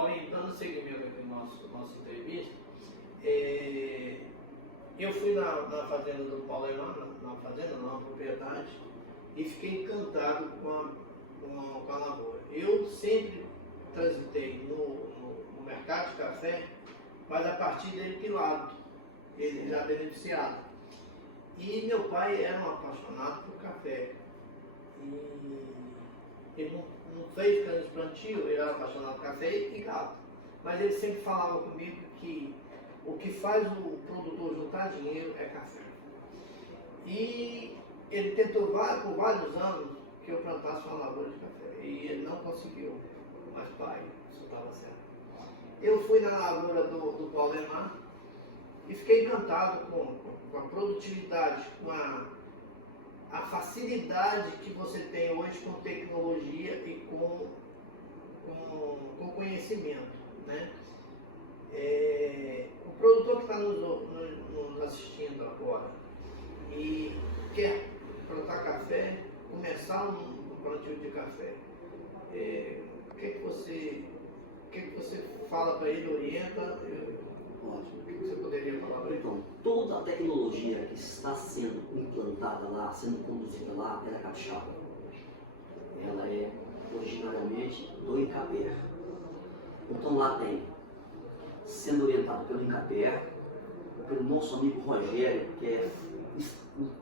Paulinho, dando seguimento aqui na nossa entrevista, eu fui na fazenda do Paulo Eman, na propriedade, e fiquei encantado com a lavoura. Eu sempre transitei no mercado de café, mas a partir dele pilado, ele já beneficiado. E meu pai era um apaixonado por café. E ele não fez grande plantio, ele era apaixonado por café e gado. Mas ele sempre falava comigo que o que faz o produtor juntar dinheiro é café. E ele tentou por vários anos que eu plantasse uma lavoura de café. E ele não conseguiu. Mas pai, isso estava certo. Eu fui na lavoura do Paulo Eman e fiquei encantado com a produtividade, com a facilidade que você tem hoje com tecnologia e com conhecimento, né? O produtor que está nos assistindo agora e quer plantar café, começar um plantio de café, o que você fala para ele, orienta? Ótimo. O que você poderia falar para ele? Então, toda a tecnologia que está sendo implantada lá, sendo conduzida lá, ela é capixaba. Ela é originariamente do Incaper. Então lá tem, sendo orientado pelo Incaper, pelo nosso amigo Rogério, que é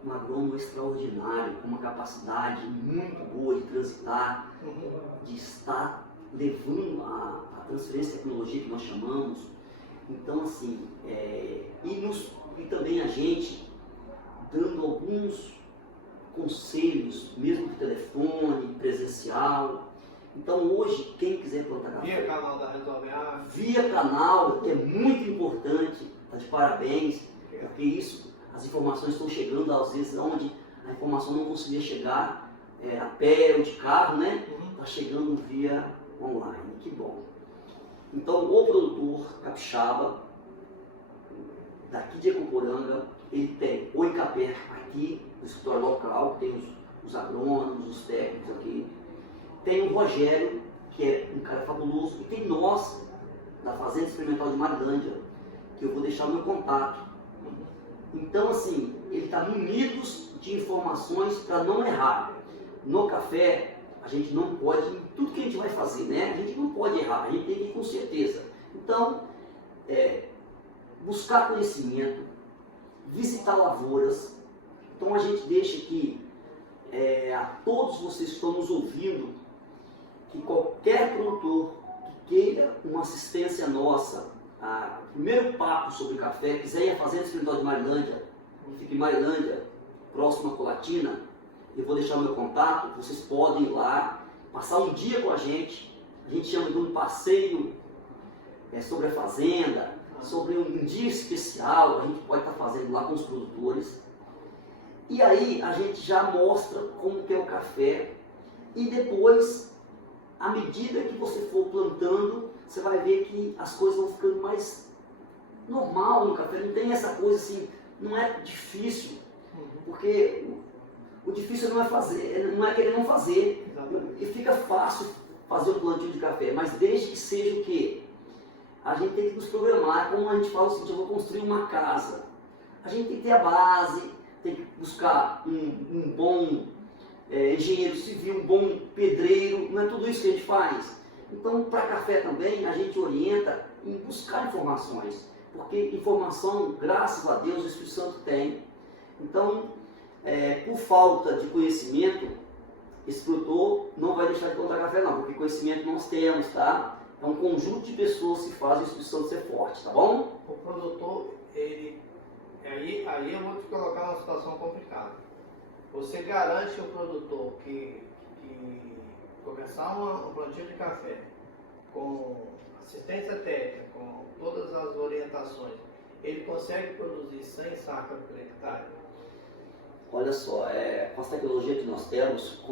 um agrônomo extraordinário, com uma capacidade muito boa de transitar, de estar levando a transferência de tecnologia que nós chamamos. Então, assim, e também a gente dando alguns conselhos, mesmo por telefone, presencial. Então, hoje, quem quiser plantar café... Via canal da Resolve Agro. Via canal, que é muito importante, está de parabéns, porque isso, as informações estão chegando, às vezes, onde a informação não conseguia chegar a pé ou de carro, né? Está chegando via online, que bom. Então, o produtor capixaba, daqui de Ecoporanga, ele tem o Incaper aqui, no escritório local, que tem os agrônomos, os técnicos aqui. Tem o Rogério, que é um cara fabuloso, e tem nós, da Fazenda Experimental de Marilândia, que eu vou deixar o meu contato. Então, assim, ele está munidos de informações para não errar. No café, a gente não pode, em tudo que a gente vai fazer, né? A gente não pode errar, a gente tem que ir com certeza. Então, buscar conhecimento, visitar lavouras. Então a gente deixa aqui a todos vocês que estão nos ouvindo, que qualquer produtor que queira uma assistência nossa, o primeiro papo sobre café, quiser ir à Fazenda Experimental de Marilândia, que fica em Marilândia, próximo a Colatina, eu vou deixar o meu contato, vocês podem ir lá, passar um dia com a gente chama de um passeio sobre a fazenda, sobre um dia especial, a gente pode estar fazendo lá com os produtores. E aí a gente já mostra como que é o café e depois, à medida que você for plantando, você vai ver que as coisas vão ficando mais normal no café, não tem essa coisa assim, não é difícil, porque o difícil não é fazer, não é querer não fazer. E fica fácil fazer um plantio de café, mas desde que seja o quê? A gente tem que nos programar, como a gente fala o seguinte, eu vou construir uma casa. A gente tem que ter a base, tem que buscar um bom engenheiro civil, um bom pedreiro, não é tudo isso que a gente faz. Então, para café também, a gente orienta em buscar informações, porque informação, graças a Deus, o Espírito Santo tem. Então, por falta de conhecimento, esse produtor não vai deixar de plantar café não, porque conhecimento nós temos, tá? É um conjunto de pessoas que fazem o Espírito Santo ser forte, tá bom? O produtor, aí eu vou te colocar numa situação complicada. Você garante que o produtor que começar um plantio de café com assistência técnica, com todas as orientações, ele consegue produzir 100 sacas por hectare? Olha só, com as tecnologias que nós temos,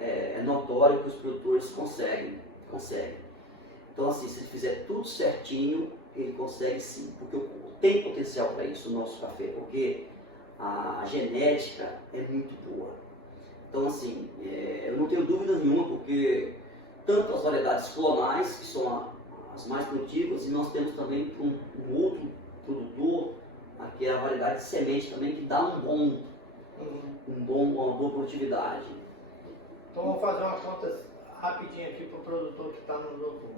é notório que os produtores conseguem. Então, assim, se ele fizer tudo certinho, ele consegue sim, porque tem potencial para isso o nosso café, porque a genética é muito boa. Então, assim, eu não tenho dúvida nenhuma, porque tanto as variedades clonais, que são as mais produtivas, e nós temos também um outro produtor, que é a variedade de semente também, que dá uma boa produtividade. Então vamos fazer uma conta rapidinho aqui para o produtor que está no outubro.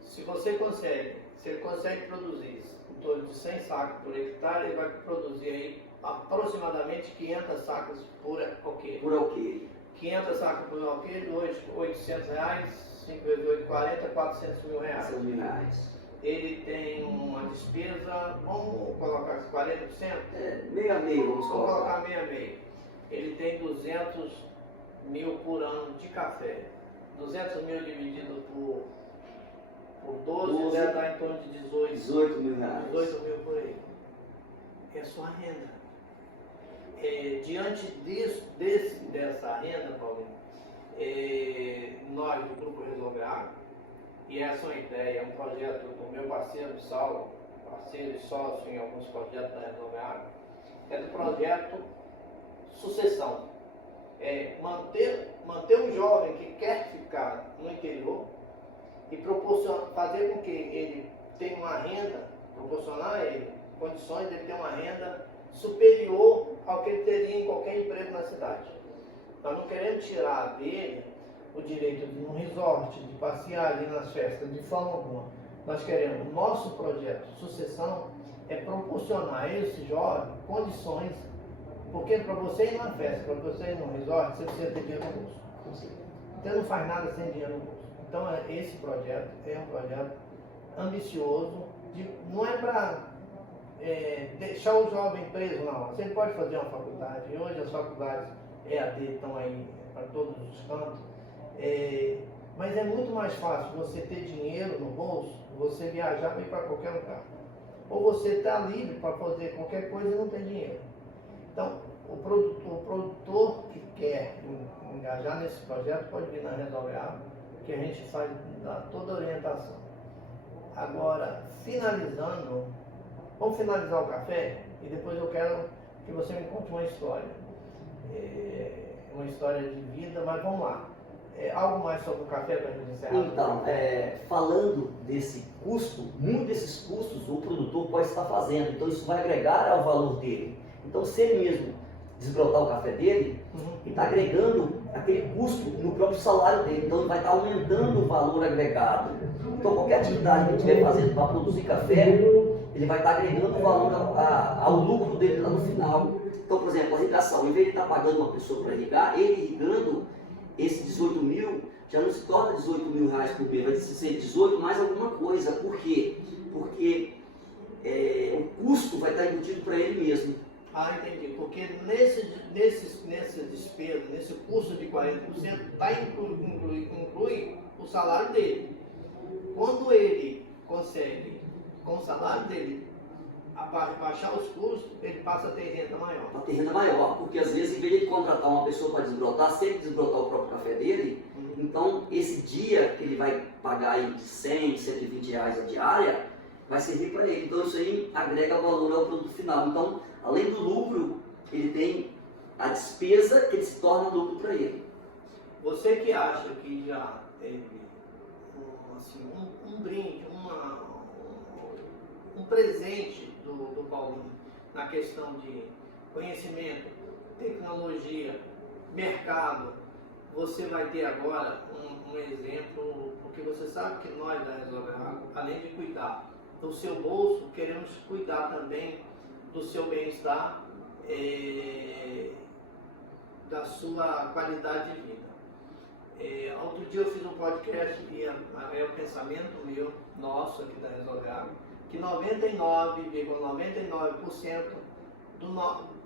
Se ele consegue produzir em torno de 100 sacos por hectare, ele vai produzir aí aproximadamente 500 sacas por alqueire. Por alqueire. 500 sacas por alqueire, hoje R$800, 5 vezes 8, 40, R$400 mil. R$400.000. Ele tem uma despesa, vamos colocar 40%? Meio a meio, vamos Vamos colocar. colocar meio a meio. Ele tem 200 mil por ano de café. 200 mil dividido por 12 deve dar em torno de 18 mil reais. 18 mil por aí. É a sua renda. Diante dessa renda, Paulinho, nós do Grupo Resolver Água, e essa é uma ideia, é um projeto do meu parceiro Saulo, parceiro e sócio em alguns projetos da Resolver Água, é do projeto Sucessão. Manter um jovem que quer ficar no interior e fazer com que ele tenha uma renda, proporcionar a ele condições de ele ter uma renda superior ao que ele teria em qualquer emprego na cidade. Nós não queremos tirar dele o direito de um resort, de passear ali nas festas, de forma alguma. Nós queremos, o nosso projeto Sucessão é proporcionar a esse jovem condições, porque para você ir na festa, para você ir no resort, você precisa ter dinheiro no bolso. Você não faz nada sem dinheiro no bolso. Então esse projeto é um projeto ambicioso, não é para deixar o jovem preso, não. Você pode fazer uma faculdade, e hoje as faculdades EAD estão aí para todos os cantos, mas é muito mais fácil você ter dinheiro no bolso, você viajar e ir para qualquer lugar. Ou você está livre para fazer qualquer coisa e não tem dinheiro. Então, o produtor que quer engajar nesse projeto pode vir na Resolver Água, que a gente faz toda a orientação. Agora, finalizando, vamos finalizar o café e depois eu quero que você me conte uma história. Uma história de vida, mas vamos lá. Algo mais sobre o café para a gente encerrar? Então, falando desse custo, muitos desses custos o produtor pode estar fazendo, então isso vai agregar ao valor dele. Então, se ele mesmo desbrotar o café dele, ele está agregando aquele custo no próprio salário dele, então ele vai estar aumentando o valor agregado. Então, qualquer atividade que ele estiver fazendo para produzir café, ele vai estar agregando valor ao lucro dele lá no final. Então, por exemplo, a irrigação, em vez de estar pagando uma pessoa para irrigar, ele irrigando, esse 18 mil já não se torna 18 mil reais por mês, vai ser 18 mais alguma coisa. Por quê? Porque o custo vai estar embutido para ele mesmo. Ah, entendi. Porque nessa despesa, nesse custo de 40%, inclui o salário dele. Quando ele consegue, com o salário dele, baixar os custos, ele passa a ter renda maior. Para ter renda maior, porque às vezes, em vez de contratar uma pessoa para desbrotar, se ele desbrotar o próprio café dele, então esse dia que ele vai pagar aí de 100, 120 reais a diária, vai servir para ele. Então isso aí agrega valor ao produto final. Então, além do lucro, ele tem a despesa que ele se torna lucro para ele. Você que acha que já teve um brinde, um presente do Paulinho na questão de conhecimento, tecnologia, mercado, você vai ter agora um exemplo, porque você sabe que nós da Resolver Água, além de cuidar do seu bolso, queremos cuidar também do seu bem-estar, da sua qualidade de vida. Outro dia eu fiz um podcast e é o pensamento nosso aqui da Resolver Água, que 99,99%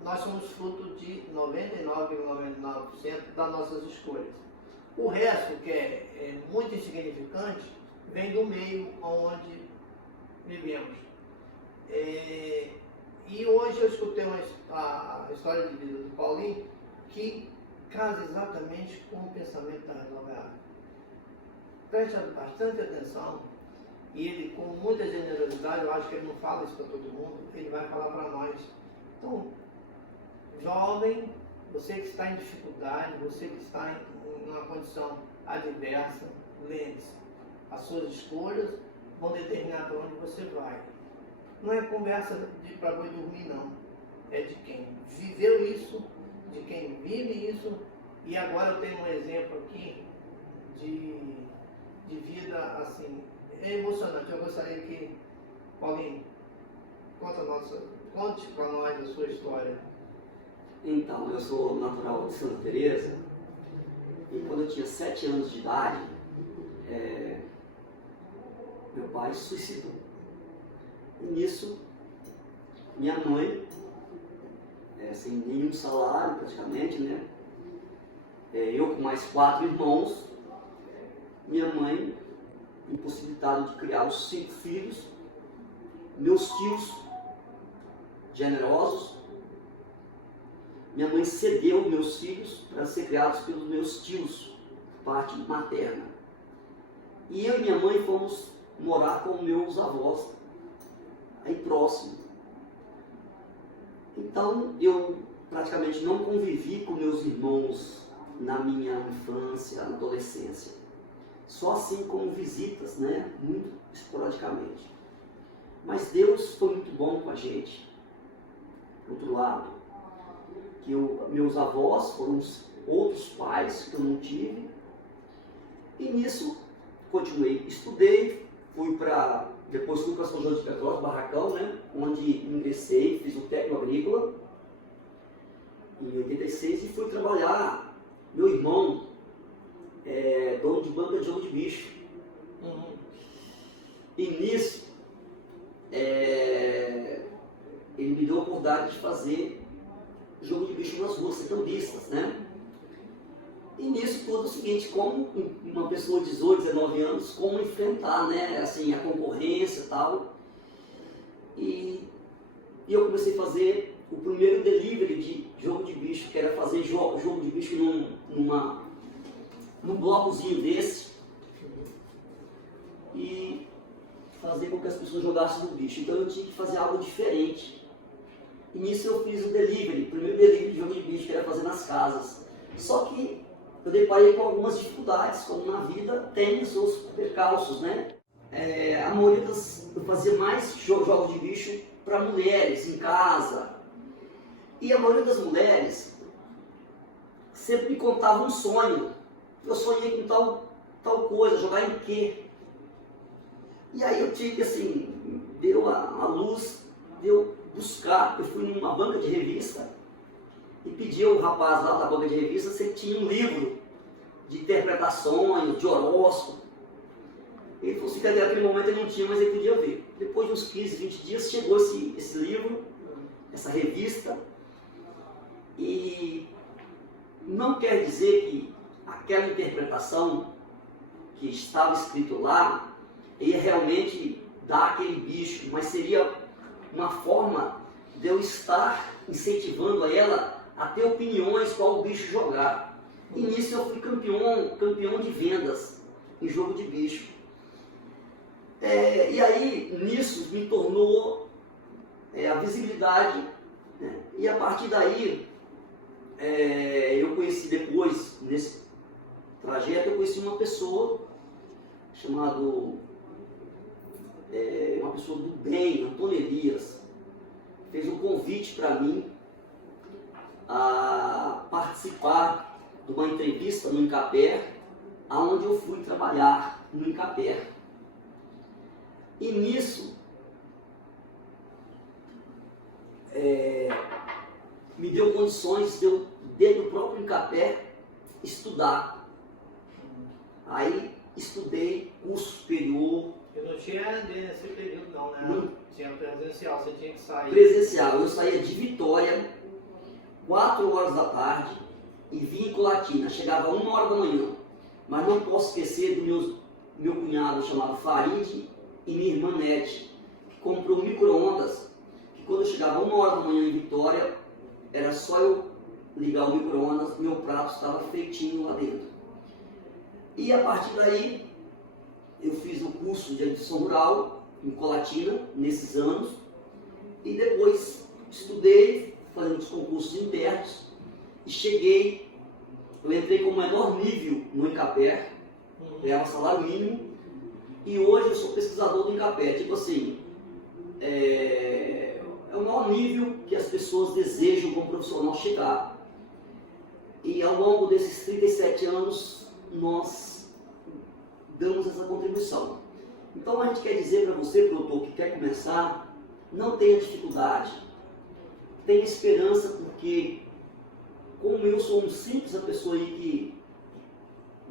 nós somos fruto de 99,99% das nossas escolhas. O resto, que é muito insignificante, vem do meio onde vivemos. E hoje eu escutei a história de vida do Paulinho, que casa exatamente com o pensamento da Resolver Água. Preste bastante atenção, e ele, com muita generosidade, eu acho que ele não fala isso para todo mundo, ele vai falar para nós. Então, jovem, você que está em dificuldade, você que está em uma condição adversa, lembre-se, as suas escolhas vão determinar para onde você vai. Não é conversa para boi dormir, não. É de quem viveu isso, de quem vive isso. E agora eu tenho um exemplo aqui de vida assim, é emocionante. Eu gostaria que Paulinho conte para nós a sua história. Então, eu sou natural de Santa Teresa e quando eu tinha 7 anos de idade, meu pai se suicidou. E nisso, minha mãe, sem nenhum salário praticamente, né? Eu com mais 4 irmãos, minha mãe impossibilitada de criar os 5 filhos, meus tios generosos, minha mãe cedeu meus filhos para ser criados pelos meus tios, parte materna. E eu e minha mãe fomos morar com meus avós, aí próximo. Então eu praticamente não convivi com meus irmãos na minha infância, na adolescência. Só assim como visitas, né? Muito esporadicamente. Mas Deus foi muito bom com a gente. Por outro lado, que meus avós foram outros pais que eu não tive. E nisso, continuei, estudei, depois fui para São João de Petrópolis, Barracão, né? Onde ingressei, fiz o técnico agrícola em 86 e fui trabalhar. Meu irmão é dono de banca de jogo de bicho. E nisso, ele me deu a oportunidade de fazer jogo de bicho nas ruas, secambistas, né? E nisso tudo é o seguinte, como uma pessoa de 18, 19 anos, como enfrentar, né, assim, a concorrência e tal. E eu comecei a fazer o primeiro delivery de jogo de bicho, que era fazer jogo de bicho num blocozinho desse e fazer com que as pessoas jogassem no bicho. Então eu tinha que fazer algo diferente. E nisso eu fiz o delivery, o primeiro delivery de jogo de bicho, que era fazer nas casas. Só que eu deparei com algumas dificuldades, como na vida tem os seus percalços, né? A maioria eu fazia mais jogos de bicho para mulheres em casa. E a maioria das mulheres sempre me contava um sonho. Eu sonhei com tal coisa, jogar em quê? E aí eu tive que, assim, deu a luz, deu buscar. Eu fui numa banca de revista e pedi ao rapaz lá da banca de revista se ele tinha um livro de interpretações, de horóscopo. Ele falou assim que naquele momento ele não tinha, mas ele podia ver. Depois de uns 15, 20 dias chegou esse livro, essa revista, e não quer dizer que aquela interpretação que estava escrito lá ia realmente dar aquele bicho, mas seria uma forma de eu estar incentivando ela a ter opiniões qual o bicho jogar. E nisso eu fui campeão de vendas em jogo de bicho. E aí nisso me tornou a visibilidade, né? E a partir daí eu conheci depois, nesse trajeto, eu conheci uma pessoa chamada uma pessoa do bem, Antônio Elias, fez um convite para mim a participar de uma entrevista no Incapé, aonde eu fui trabalhar no Incapé. E nisso me deu condições de eu, dentro do próprio Incapé, estudar. Aí estudei curso superior. Eu não tinha AD nesse período não, né? Não. Tinha presencial, você tinha que sair. Presencial, eu saía de Vitória, 4 horas da tarde, e vinha em Colatina, chegava 1 hora da manhã. Mas não posso esquecer do meu cunhado chamado Farid e minha irmã Nete, que comprou micro-ondas, que quando eu chegava 1 hora da manhã em Vitória, era só eu ligar o micro-ondas, meu prato estava feitinho lá dentro. E a partir daí, eu fiz o curso de edição rural em Colatina, nesses anos, e depois estudei, fazendo os concursos internos, e eu entrei com o menor nível no Incapé, ganhava salário mínimo, E hoje eu sou pesquisador do Incapé. Tipo assim, é o maior nível que as pessoas desejam como profissional chegar. E ao longo desses 37 anos, nós damos essa contribuição. Então a gente quer dizer para você, produtor, que quer começar, não tenha dificuldade, tenha esperança, porque como eu sou uma simples pessoa aí que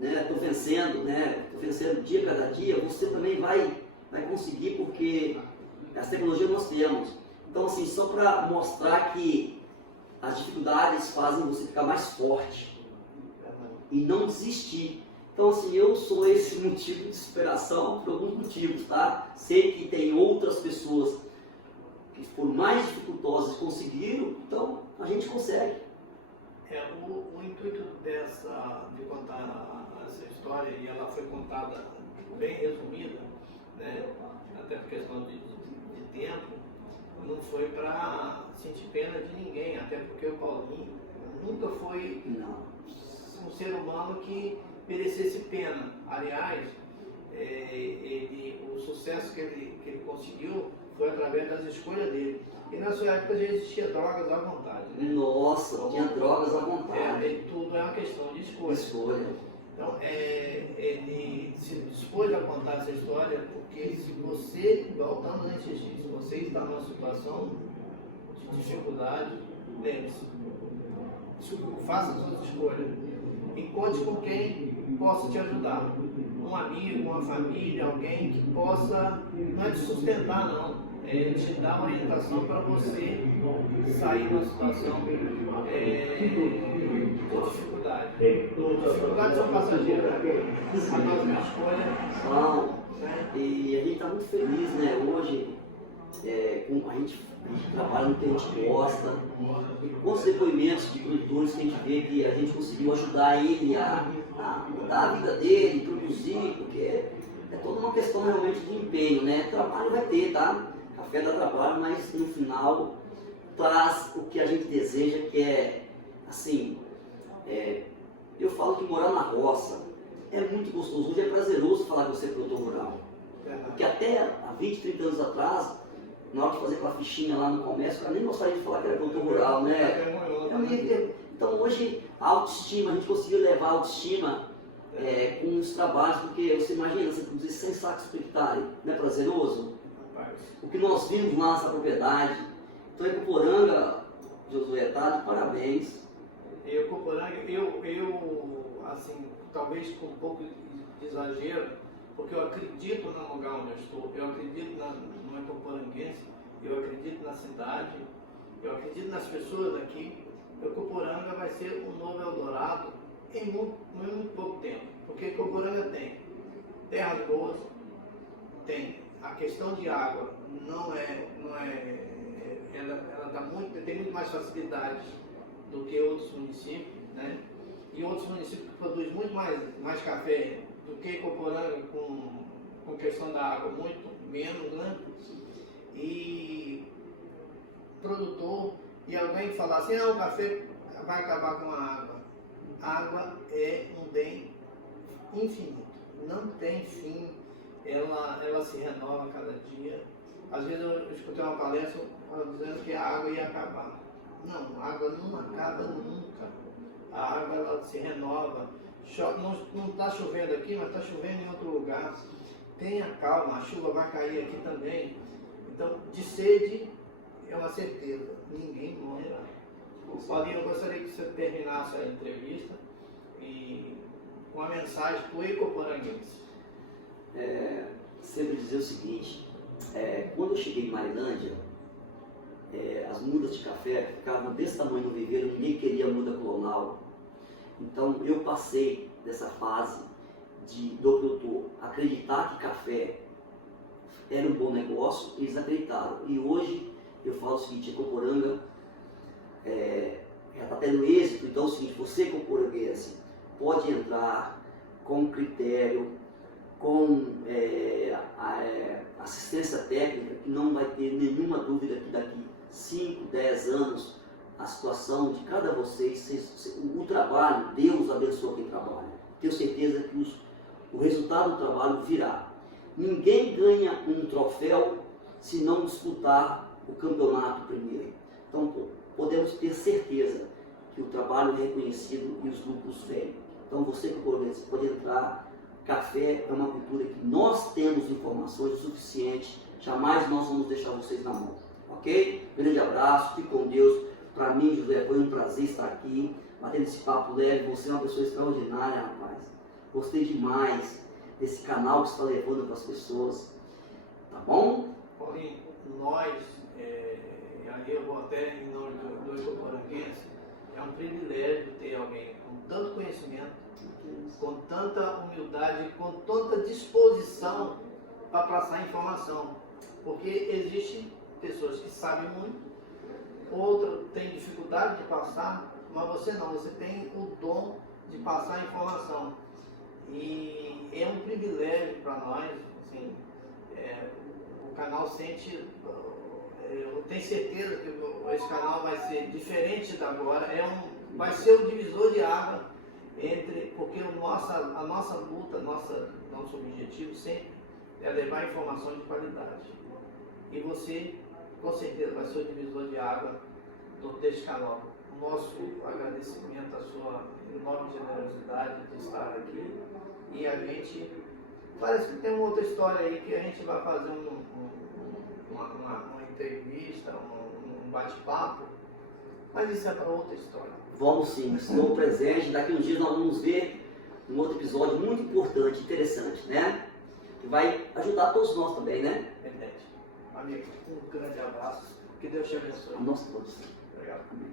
estou vencendo dia cada dia, você também vai conseguir, porque as tecnologias nós temos. Então assim, só para mostrar que as dificuldades fazem você ficar mais forte e não desistir. Então assim, eu sou esse motivo de inspiração por alguns motivos, tá? Sei que tem outras pessoas que foram mais dificultosas e conseguiram, então a gente consegue. O intuito de contar essa história, e ela foi contada bem resumida, né? Até por questão de tempo, não foi para sentir pena de ninguém, até porque o Paulinho nunca foi um ser humano que merecesse pena. Aliás, o sucesso que ele conseguiu foi através das escolhas dele. E na sua época já existia drogas à vontade, né? Nossa, tinha drogas à vontade. Tudo é uma questão de escolha. Então, ele se dispôs a contar essa história porque se você, voltando a insistir, se você está numa situação de dificuldade, lembre-se, faça as suas escolhas e conte com quem possa te ajudar. Um amigo, uma família, alguém que possa, não é te sustentar não, é te dar orientação para você sair de uma situação de dificuldade. Dificuldades são passageiras, a nossa escolha. E a gente está muito feliz, né? Hoje a gente trabalha no que a gente gosta. E com os depoimentos de produtores que a gente vê que a gente conseguiu ajudar ele a mudar a vida dele, produzir, porque é toda uma questão realmente de empenho, né? Trabalho vai ter, tá? Café dá trabalho, mas no final traz o que a gente deseja, que é, assim, eu falo que morar na roça é muito gostoso. Hoje é prazeroso falar que você é produtor rural. Porque até há 20, 30 anos atrás, na hora de fazer aquela fichinha lá no comércio, eu nem gostaria de falar que era produtor rural, né? Então hoje a autoestima, a gente conseguiu levar a autoestima com os trabalhos, porque você imagina, você produzir 100 sacos por hectare, não é prazeroso? O que nós vimos lá nessa propriedade. Então Ecoporanga, Josué, tá de parabéns. Ecoporanga, eu assim, talvez com um pouco de exagero, porque eu acredito no lugar onde eu estou, eu acredito no ecoporanguense, eu acredito na cidade, eu acredito nas pessoas aqui. Ecoporanga vai ser um novo Eldorado em muito pouco tempo, porque Ecoporanga tem terras boas, tem a questão de água, ela tem muito mais facilidade do que outros municípios, né? E outros municípios que produzem muito mais café do que Ecoporanga, com questão da água, muito menos, né? E produtor, e alguém falar assim, o café vai acabar com a água. A água é um bem infinito, não tem fim, ela se renova a cada dia. Às vezes eu escutei uma palestra dizendo que a água ia acabar. Não, a água não acaba nunca. A água ela se renova. Não está chovendo aqui, mas está chovendo em outro lugar. Tenha calma, a chuva vai cair aqui também. Então, de sede é uma certeza, ninguém morrerá. Paulinho, eu gostaria que você terminasse a entrevista e com a mensagem para o ecoporanguense. Sempre dizer o seguinte, quando eu cheguei em Marilândia, as mudas de café ficavam desse tamanho no viveiro, ninguém queria muda colonial. Então eu passei dessa fase do produtor acreditar que café era um bom negócio, eles acreditaram. E hoje eu falo o seguinte, Ecoporanga já está tendo êxito, então é o seguinte, você ecoporanguense pode entrar com critério, com assistência técnica, que não vai ter nenhuma dúvida que daqui 5, 10 anos a situação de cada vocês, o trabalho, Deus abençoa quem trabalha. Tenho certeza que o resultado do trabalho virá. Ninguém ganha um troféu se não disputar o campeonato primeiro. Então, podemos ter certeza que o trabalho é reconhecido e os lucros vêm. Então, você que pode entrar, café é uma cultura que nós temos informações o suficiente, jamais nós vamos deixar vocês na mão. Ok? Grande abraço, fique com Deus. Para mim, José, foi um prazer estar aqui, batendo esse papo leve. Você é uma pessoa extraordinária, rapaz. Gostei demais desse canal que você está levando para as pessoas. Tá bom? Paulinho, nós, aí eu vou até em nome do Ecoporanguense, é um privilégio ter alguém com tanto conhecimento, com tanta humildade, com tanta disposição para passar informação. Porque existem pessoas que sabem muito, outras têm dificuldade de passar, mas você não, você tem o dom de passar informação. E é um privilégio para nós, assim, o canal sente, eu tenho certeza que esse canal vai ser diferente da agora, vai ser um divisor de água porque a nossa luta, nosso objetivo sempre é levar informação de qualidade. E você, com certeza, vai ser o divisor de água desse canal. O nosso agradecimento à sua enorme generosidade de estar aqui. E a gente, parece que tem uma outra história aí que a gente vai fazer uma entrevista, um bate-papo, mas isso é para outra história. Vamos sim, estou presente. Daqui uns dias nós vamos ver um outro episódio muito importante, interessante, né? Que vai ajudar todos nós também, né? Verdade. Amigo, um grande abraço. Que Deus te abençoe. A nós todos. Obrigado. Amém.